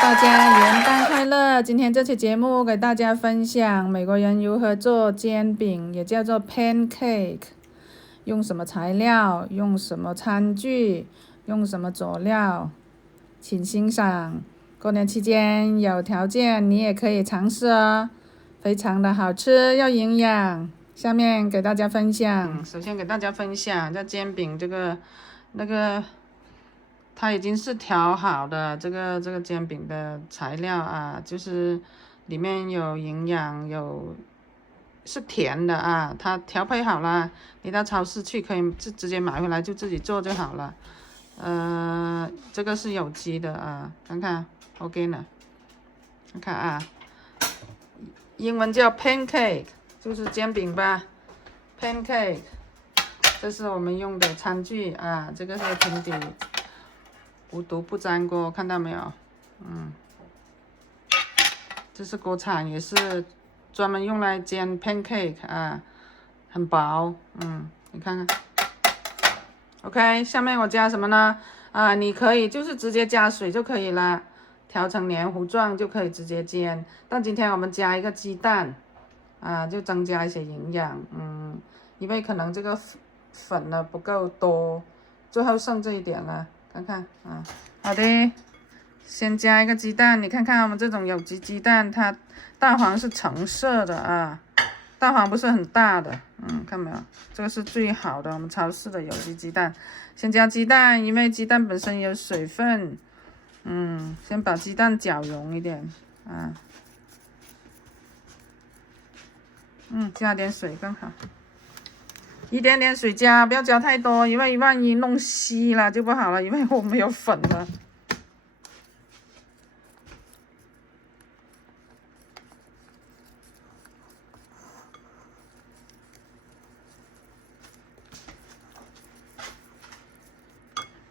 大家元旦快乐！今天这期节目给大家分享美国人如何做煎饼，也叫做 pancake， 用什么材料，用什么餐具，用什么佐料，请欣赏。过年期间有条件你也可以尝试哦，非常的好吃又营养。下面给大家分享，首先给大家分享这煎饼那个。它已经是调好的这个煎饼的材料啊，就是里面有营养，是甜的啊，它调配好了，你到超市去可以直接买回来就自己做就好了。这个是有机的啊，看看 OK 呢，看看啊，英文叫 pancake， 就是煎饼吧 ，pancake。这是我们用的餐具啊，这个是平底。无毒不粘锅，看到没有？这是锅铲，也是专门用来煎 pancake 啊，很薄。你看看。OK， 下面我加什么呢？你可以就是直接加水就可以了，调成黏糊状就可以直接煎。但今天我们加一个鸡蛋，就增加一些营养。因为可能这个粉呢不够多，最后剩这一点了。看看啊，好的，先加一个鸡蛋，你看看我们这种有机鸡蛋，它蛋黄是橙色的啊，蛋黄不是很大的，看没有？这个是最好的，我们超市的有机鸡蛋。先加鸡蛋，因为鸡蛋本身有水分，先把鸡蛋搅溶一点啊，加点水更好。一点点水加，不要加太多，因为万一弄稀了就不好了，因为我没有粉了。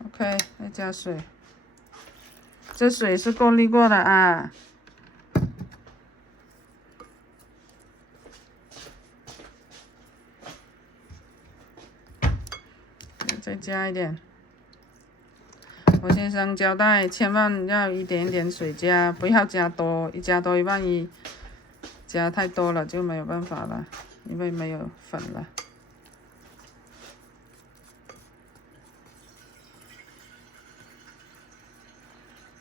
OK， 再加水，这水是过滤过的啊。再加一点，我先生交代，千万要一点点水加，不要加多，一加多万一加太多了就没有办法了，因为没有粉了。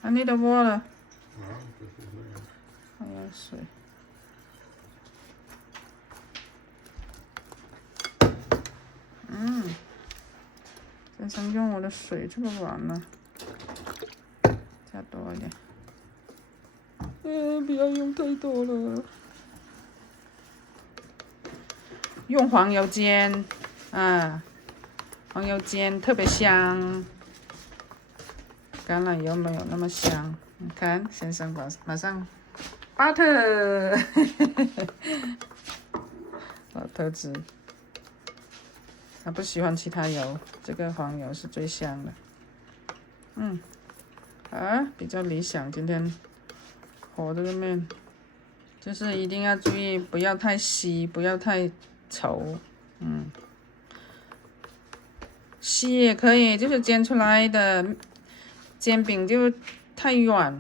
I need water。还要水。先生用我的水这么晚了，加多一点。不要用太多了。用黄油煎，黄油煎特别香，橄榄油没有那么香。你看，先生马上 butter， 老头子。他不喜欢其他油，这个黄油是最香的。比较理想。今天和这个面，就是一定要注意，不要太稀，不要太稠。稀也可以，就是煎出来的煎饼就太软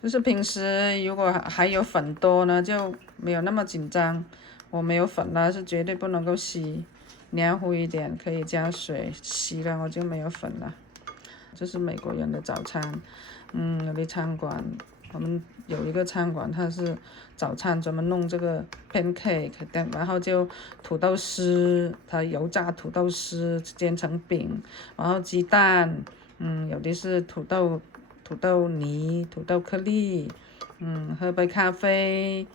就是平时如果还有粉多呢，就没有那么紧张。我没有粉了，是绝对不能够稀，黏糊一点可以加水，稀了我就没有粉了。这是美国人的早餐，有的餐馆，我们有一个餐馆，它是早餐专门弄这个 pancake， 然后就土豆丝，它油炸土豆丝煎成饼，然后鸡蛋，有的是土豆泥、土豆颗粒，喝杯咖啡，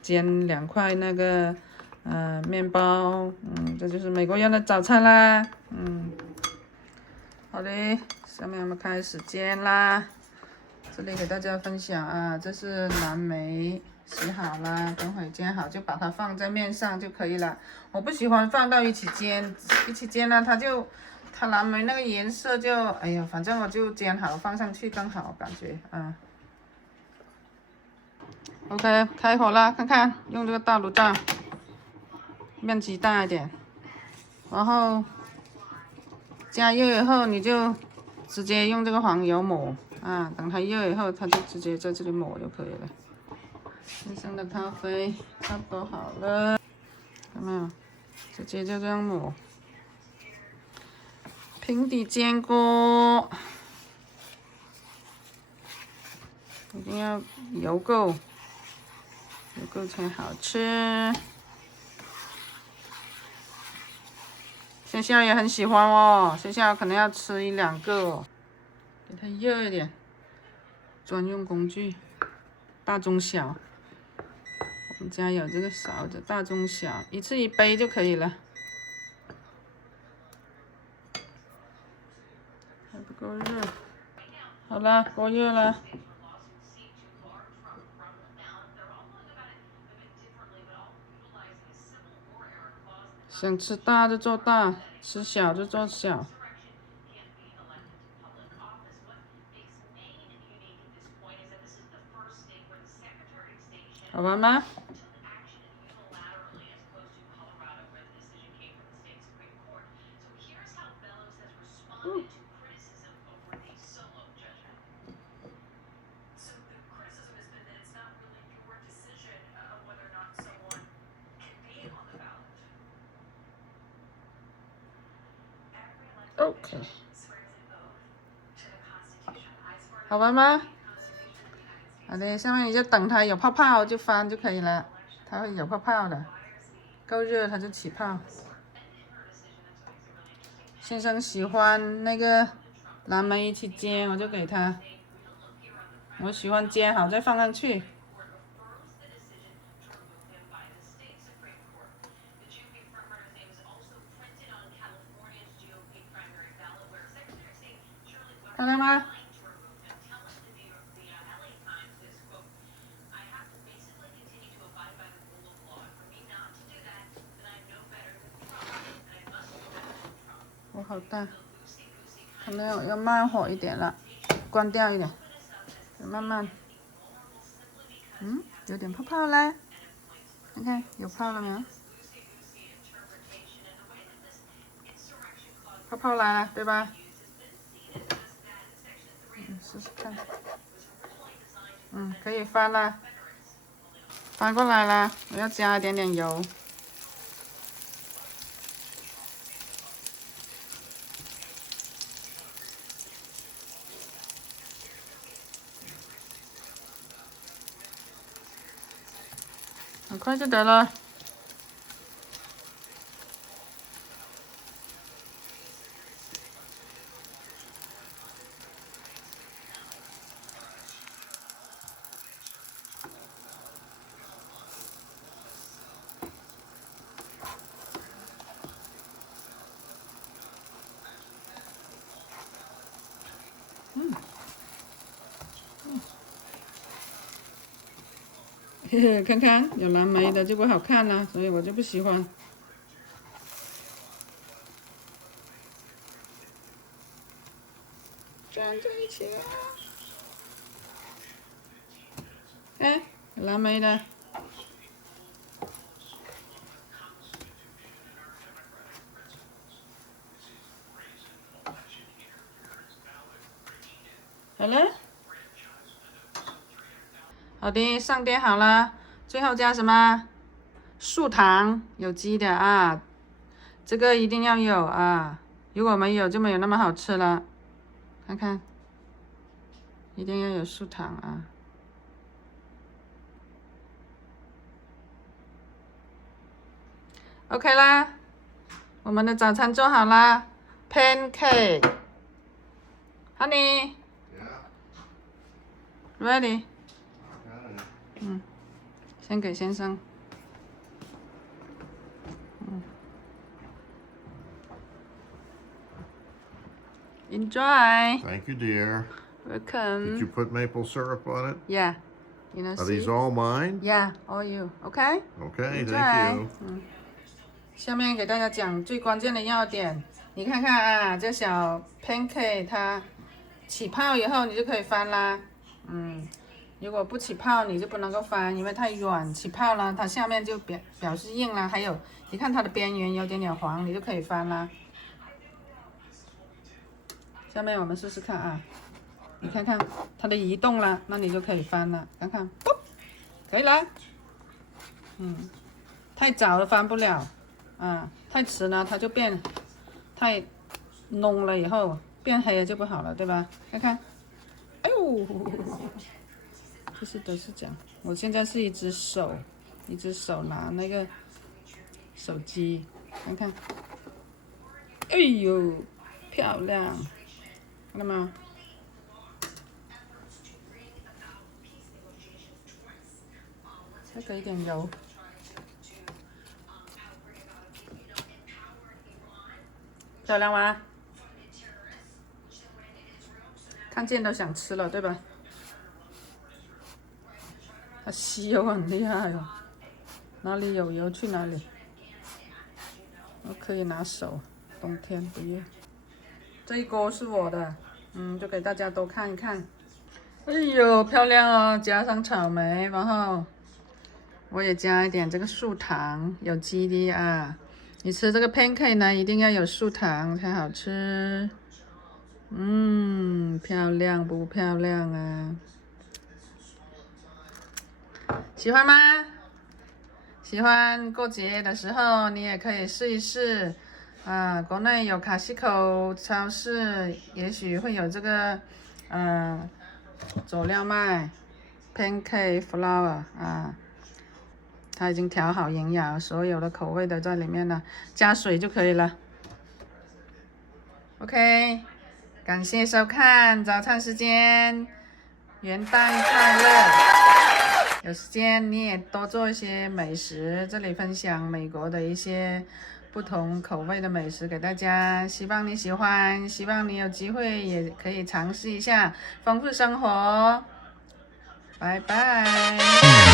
煎2块那个面包，这就是美国人的早餐啦。好的，下面我们开始煎啦。这里给大家分享啊，这是蓝莓，洗好了，等会煎好就把它放在面上就可以了。我不喜欢放到一起煎，呢，它蓝莓那个颜色就，哎呀，反正我就煎好放上去更好，感觉OK， 开火了，看看，用这个大炉灶，面积大一点，然后加热以后你就直接用这个黄油抹啊，等它热以后，它就直接在这里抹就可以了。先生的咖啡差不多好了，有没有？直接就这样抹。平底煎锅一定要油够，油够才好吃。学校也很喜欢哦，学校可能要吃1、2个哦。给它热一点。专用工具，大中小。我们家有这个勺子，大中小，一次1杯就可以了。还不够热。好了，锅热了。想吃大就做大，吃小就做小。好玩吗？OK， 好玩吗？好的，下面你就等它有泡泡就翻就可以了，它会有泡泡的，够热它就起泡。先生喜欢那个蓝莓一起煎，我就给他。我喜欢煎好再放上去。漂亮吗？火好大，可能要慢火一点了，关掉一点，慢慢。有点泡泡啦，看看有泡了没有？泡泡来了，对吧？试试看。可以翻了，翻过来了，我要加一点点油。很快就得了。看看有蓝莓的就不好看了，所以我就不喜欢。粘在一起了。哎，有蓝莓的。好了。好的，上碟好了。最后加什么？树糖，有机的啊，这个一定要有啊，如果没有就没有那么好吃了。看看，一定要有树糖啊。OK 啦，我们的早餐做好啦 ，pancake。Honey， ready？ 先给先生。Enjoy. Thank you, dear. Welcome. Did you put maple syrup on it? Yeah. You know, Are see? these all mine? Yeah, all you. Okay? Okay, Enjoy. thank you. 下面给大家讲最关键的要点，你看看啊，这小 pancake 它起泡以后你就可以翻啦。如果不起泡你就不能够翻，因为太软，起泡了它下面就表示硬了。还有，你看它的边缘有点黄，你就可以翻啦。下面我们试试看啊，你看看它的移动了，那你就可以翻了，看看，啵，可以了。太早了翻不了，啊，太迟了它就变，太浓了以后变黑了就不好了，对吧？看看，哎呦，都是这样。我现在是一只手拿那个手机，看看，哎呦，漂亮，看到吗？再给一点油。漂亮吗？看见都想吃了，对吧？它吸油很厉害哦，哪里有油去哪里。我可以拿手，冬天不热。这一锅是我的，就给大家都看一看。哎呦，漂亮哦！加上草莓，然后我也加一点这个树糖，有机的啊。你吃这个 pancake 呢，一定要有树糖才好吃。漂亮不漂亮啊？喜欢吗？喜欢过节的时候你也可以试一试啊。国内有卡西口超市，也许会有这个佐料卖 pancake flour 啊。它已经调好营养，所有的口味都在里面了，加水就可以了。OK， 感谢收看早餐时间，元旦快乐！有时间你也多做一些美食，这里分享美国的一些不同口味的美食给大家，希望你喜欢，希望你有机会也可以尝试一下，丰富生活。拜拜。